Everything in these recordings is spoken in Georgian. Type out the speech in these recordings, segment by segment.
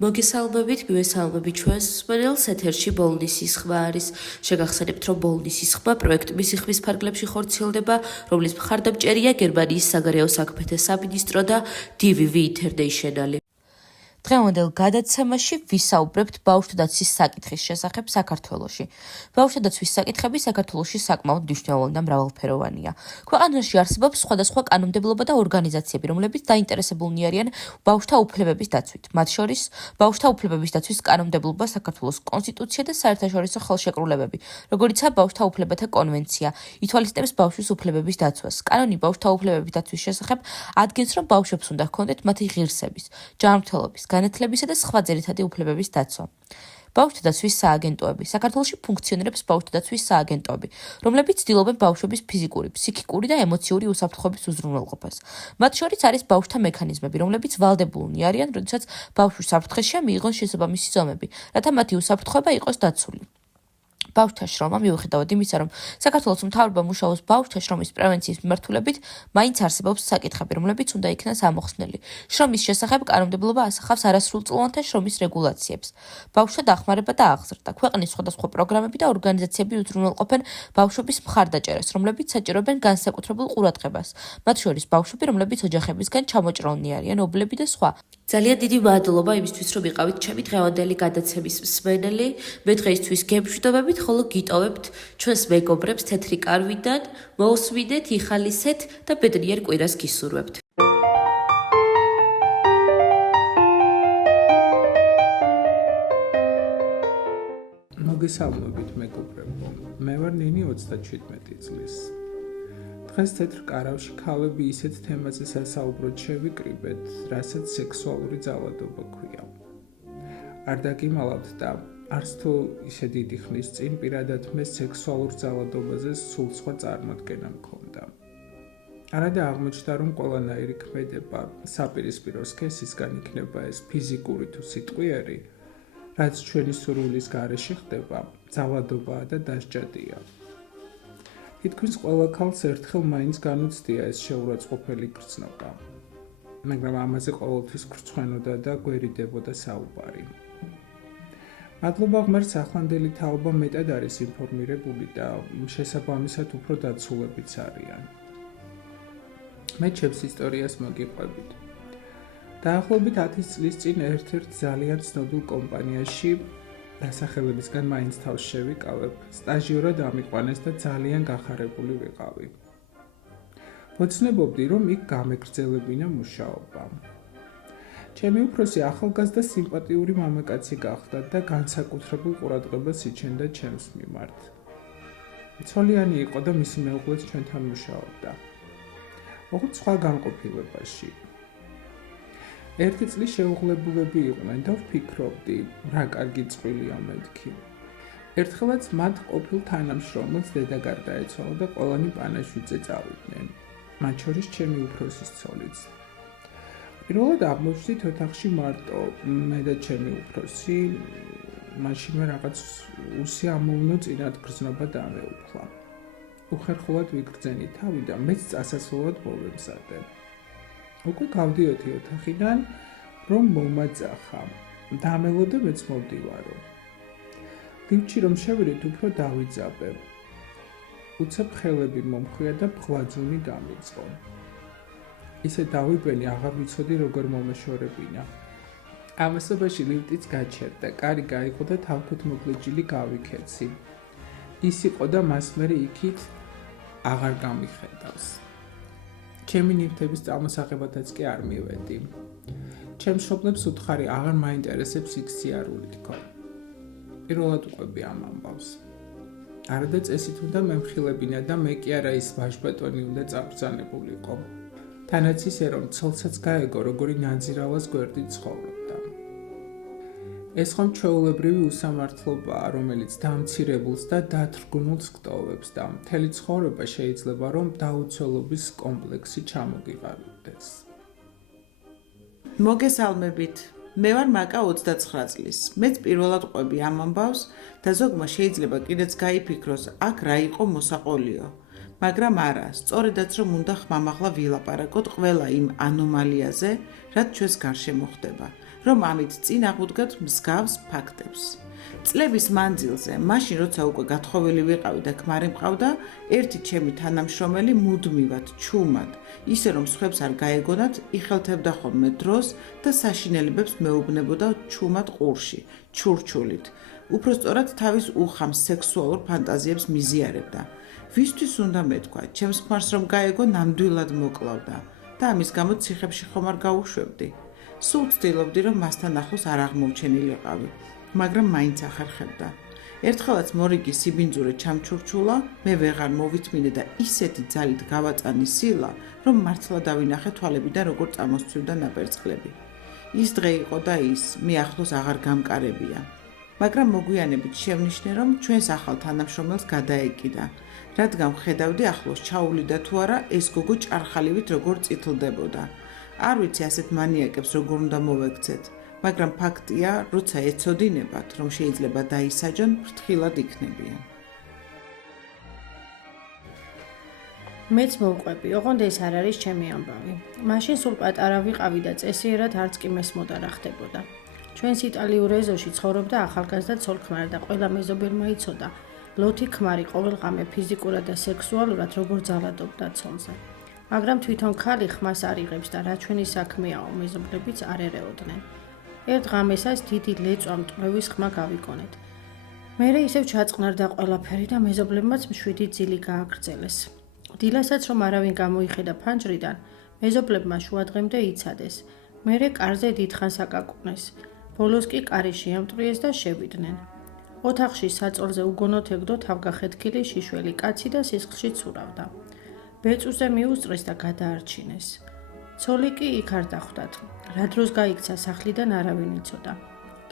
მოგესალმებით, მივესალმებით ჩვენს მსმენელს, ეთერში ბოლნისის ხმა არის. შეგახსენებთ, რომ ბოლნისის ხმა პროექტების იხვის ფარგლებში ხორციელდება, რომლის მხარდამჭერია გერმანიის საგარეო საქმეთა სამინისტრო და DVV International. დღევანდელ გადაცემაში ვისაუბრებთ ბავშვთა დაცვის საკითხის შესახებ საქართველოში. ბავშვთა დაცვის საკითხები საქართველოში საკმაოდ მნიშვნელოვანი და მრავალფეროვანია. ქვეყანაში არსებობს სხვადასხვა კანონმდებლობა და ორგანიზაციები, რომლებიც დაინტერესებულნი არიან ბავშვთა უფლებების დაცვით. მათ შორის ბავშვთა უფლებების დაცვის კანონმდებლობა, საქართველოს კონსტიტუცია და საერთაშორისო ხელშეკრულებები, როგორიცაა ბავშვთა უფლებათა კონვენცია, ითვალისწინებს ბავშვის უფლებების დაცვას. კანონი ბავშვთა უფლებების დაცვის შესახებ ადგენს, რომ ბავშვებს უნდა ჰქონდეთ მათი ღირსების, ჯანმრთელობის, განათლებისა და სხვა ძირითადი უფლებების დაცვა. ბავშვთა დაცვის სააგენტოები. საქართველოში ფუნქციონირებს ბავშვთა დაცვის სააგენტოები, რომლებიც ცდილობენ ბავშვების ფიზიკური, ფსიქიკური და ემოციური უსაფრთხოების უზრუნველყოფას. მათ შორის არის ბავშვთა მექანიზმები, რომლებიც ვალდებულნი არიან, როდესაც ბავშვის საფრთხეშია მიიღონ შესაბამისი ზომები, რათა მათი უსაფრთხოება იყოს დაცული. ბავშვთა შრომა, მიუხედავად იმისა, რომ საქართველოს მთავრობა მუშაობს ბავშვთა შრომის პრევენციის მიმართულებით, მაინც არსებობს საკითხები, რომლებიც უნდა იქნას ამოხსნელი. შრომის შესახებ კანონმდებლობა ასახავს არასრულწლოვანთა შრომის რეგულაციებს. ბავშვთა დახმარება და აღზრდა. ქვეყნის სხვადასხვა პროგრამები და ორგანიზაციები უზრუნველყოფენ ბავშვების მხარდაჭერას, რომლებიც საჭიროებენ განსაკუთრებულ ყურადღებას. მათ შორის ბავშვები, რომლებიც ოჯახებისგან ჩამოჭრილნი არიან, ობლები და სხვა. ძალიან დიდი მადლობა იმისთვის, რომ იყავით ჩემი დღევანდელი გადაცემის მსმენელი. მე დღეისთვის გემშვიდობებით, ხოლო გიტოვებთ ჩვენს მეგობრებს თეთრი კარვიდან, მოусვიდეთ, იხალისეთ და ბედნიერ კვირას გისურვებთ. მოგესალმებით მეგობრებო, მე ვარ ნინი 37 წლის. დღეს თეთრ კარავში ქალები ისეთ თემაზე სასაუბროდ შევიკრიბეთ, რასაც სექსუალური ძალადობა ქვია. არ დაგიმალავთ და არც თუ ისე დიდი ხნის წინ პირადად მე სექსუალურ ძალადობაზე სულ სხვა წარმოდგენა მქონდა. არადა აღმოჩნდა, რომ ყველანაირი ქმედება საპირისპირო სქესისგან იქნება ეს ფიზიკური თუ სიტყვიერი, რაც ჩვენი სურვილის გარეშე ხდება, ძალადობაა და დასჯადია. თითქმის ყველა ქალს ერთხელ მაინც განუცდია ეს შეურაცხყოფელი გრძნობა, მაგრამ ამაზე ყოველთვის გრცხვენოდა და გვერიდებოდა საუბარი. მადლობა ღმერთს, ახლანდელი თაობა მეტად არის ინფორმირებული და შესაბამისად უფრო დაცულებიც არიან. მე ჩემს ისტორიას მოგიყვებით. დაახლოებით 10 წლის წინ ერთ-ერთ ძალიან ცნობილ კომპანიაში დასახელებისგან მაინც თავს შევიკავებ, სტაჟიორად ამიყვანეს და ძალიან გახარებული ვიყავი. ვოცნებობდი, რომ იქ გამეგრძელებინა მუშაობა. ჩემი უფროსი ახალგაზრდა სიმპათიური მამაკაცი გახდა და განსაკუთრებულ ყურადღებას იჩენდა ჩემს მიმართ. ცოლიანი იყო და მისი მეუღლეც ჩვენთან მუშაობდა. ოღონდ სხვა განყოფილებაში. ერთი წლის შეუღლებულები იყვნენ და ვფიქრობდი, რა კარგი წყვილია მეთქი. ერთხელაც მათ ყოფილ თანამშრომელს დედა გარდაეცვალა და ყველანი პანაშვიდზე წავიდნენ, მათ შორის ჩემი უფროსის ცოლიც. პირველად აღმოჩნდით ოთახში მარტო, მე და ჩემი უფროსი, მაშინვე რაღაც უსიამოვნო წინათ გრძნობა დამეუფლა. უხერხულად ვიგრძენი თავი და მეც წასასვლელად მოვემზადე. უკვე გავდიოდი ოთახიდან, რომ მომაძახა. დამელო და მეც მოვდივარო. ლიფტში რომ შევიდეთ, უფრო დავიძაბე. უცებ ხელები მომხვია და ფღვაძუნი დამიწყო. ისე დავიბენი, აღარ ვიცოდი როგორ მომეშორებინა. ამასობაში ლიფტიც გაჩერდა, კარი გაიყო და თავქვით მოგლეჯილი გავიქეცი. ის იყო და მას მერე იქით აღარ გამიხედავს. ჩემი ნივთების წარმოსაღებათაც კი არ მივედი. ჩემს მშობლებს უთხარი აღარ მაინტერესებს იქ სიარული თქო. პირველად უყვები ამ ამბავს. არადა წესით უნდა მემხილებინა და მე კი არა ის ვაჟბატონი უნდა წაბრძანებულიყო. თანაც ისე რომ ცოლსაც გაეგო, როგორი ნაძირავას გვერდით ცხოვრობდა. ეს ხომ ჩვეულებრივი უსამართლობაა, რომელიც დამცირებულს და დათრგუნულს გტოვებს და მთელი ცხოვრება შეიძლება რომ დაუცველობის კომპლექსი ჩამოგიყალიბდეს. მოგესალმებით. მე ვარ მაკა 29 წლის. მეც პირველად ყვები ამ ამბავს და ზოგმა შეიძლება კიდეც გაიფიქროს, აქ რა იყო მოსაყოლიო. მაგრამ არა, სწორედაც რომ უნდა ხმამაღლა ვილაპარაკოთ ყველა იმ ანომალიაზე, რაც ჩვენს გარშემო ხდება. რომ ამით წინ აღვდგათ მსგავს ფაქტებს. წლების მანძილზე, მაშინ როცა უკვე გათხოვილი ვიყავი და ქმარი მყავდა, ერთი ჩემი თანამშრომელი მუდმივად, ჩუმად, ისე რომ სხვებს არ გაეგონათ, იხელთებდა ხოლმე დროს და საშინელებებს მეუბნებოდა ჩუმად ყურში, ჩურჩულით. უпростоრად თავის უხამ სექსუალურ ფანტაზიებს მიზიარებდა. ვისთვის უნდა მეთქვა, ჩემს ქმარს რომ გაეგო, ნამდვილად მოკლავდა და ამის გამო ციხებში ხომ არ გაუშვებდი. სულ ვცდილობდი, რომ მასთან ახლოს არ აღმოჩენილიყავი, მაგრამ მაინც ახერხებდა. ერთხელაც მორიგი სიბინძურე ჩამჩურჩულა, მე ვეღარ მოვითმინე და ისეთი ძალით გავაწანი სილა, რომ მართლა დავინახე თვალებიდან როგორ წამოსცვივდა ნაპერწკლები. ის დღე იყო და ის, მე ახლოს აღარ გამკარებია. მაგრამ მოგვიანებით შევნიშნე, რომ ჩვენს ახალ თანამშრომელს გადაეკიდა, რადგან ხედავდი ახლოს ჩაუვლიდა თუ არა ეს გოგო ჭარხალივით როგორ წითლდებოდა. არ ვიცი ასეთ მანიაკებს როგორ უნდა მოვექცეთ, მაგრამ ფაქტია, როცა ეცოდინებათ, რომ შეიძლება დაისაჯონ, ფრთხილად იქნებიან. მეც მოვყვები, ოღონდ ეს არ არის ჩემი ამბავი. მაშინ სულ პატარა ვიყავი და წესიერად არც კი მესმოდა რა ხდებოდა. ჩვენს იტალიურ ეზოში ცხოვრობდა ახალგაზრდა ცოლ-ქმარი და ყველა მეზობელმა იცოდა, ლოთი ქმარი ყოველღამე ფიზიკურად და სექსუალურად როგორ ძალადობდა ცოლზე. მაგრამ თვითონ ქალი ხმას არ იღებს და რა ჩვენი საქმეაო, მეზობლებიც არ ერეოდნენ. ერთ ღამესაც დიდი ლეწვა მტვევის ხმა გავიგონეთ. მერე ისევ ჩაწყნარდა ყველაფერი და მეზობლებმაც მშვიდი ძილი გააგრძელეს. დილასაც რომ არავინ გამოიხედა ფანჯრიდან, მეზობლებმა შუადღემდე იცადეს. მერე კარზე დიდხანს აკაკუნეს. ბოლოს კი კარი შეამტვრიეს და შევიდნენ. ოთახში საწოლზე უგონოდ ეგდო თავგახეთქილი შიშველი კაცი და სისხლში ცურავდა. ბეწვზე მიუსწრეს და გადაარჩინეს. ცოლი კი იქ არ დახვდათ. რა დროს გაიქცა სახლიდან არავინ იცოდა.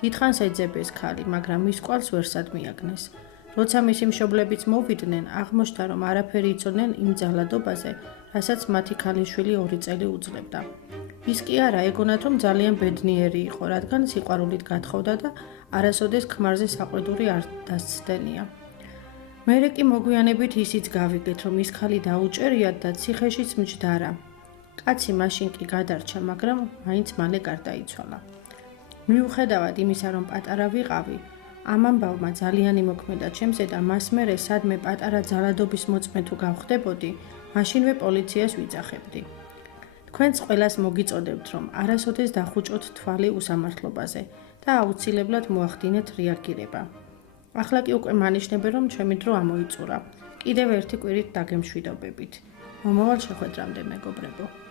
დიდხანს ეძებეს ქალი, მაგრამ მის კვალს ვერსად მიაგნეს. როცა მისი მშობლებიც მოვიდნენ, აღმოჩნდა, რომ არაფერი იცოდნენ იმ ძალადობაზე, რასაც მათი ქალიშვილი 2 წელი უძლებდა. ის კი არა ეგონათ, რომ ძალიან ბედნიერი იყო, რადგან სიყვარულით გათხოვდა და არასოდეს ქმარზე საყვედური არ დასცდენია. მერე კი მოგვიანებით ისიც გავიგეთ, რომ ის ქალი დაუჭერიათ და ციხეშიც მჯდარა. კაცი მაშინ კი გადარჩა, მაგრამ მაინც მალე გარდაიცვალა. მიუხედავად იმისა, რომ პატარა ვიყავი, ამ ამბავმა ძალიან იმოქმედა ჩემზე და მას მერე სადმე პატარა ძალადობის მოწმე თუ გავხდებოდი, მაშინვე პოლიციას ვიძახებდი. თქვენც ყველას მოგიწოდებთ, რომ არასოდეს დახუჭოთ თვალი უსამართლობაზე და აუცილებლად მოახდინეთ რეაგირება. ახლა კი უკვე მანიშნებენ, რომ ჩემი დრო ამოიწურა. კიდევ ერთი კვირით დაგემშვიდობებით. მომავალ შეხვედრამდე, მეგობრებო.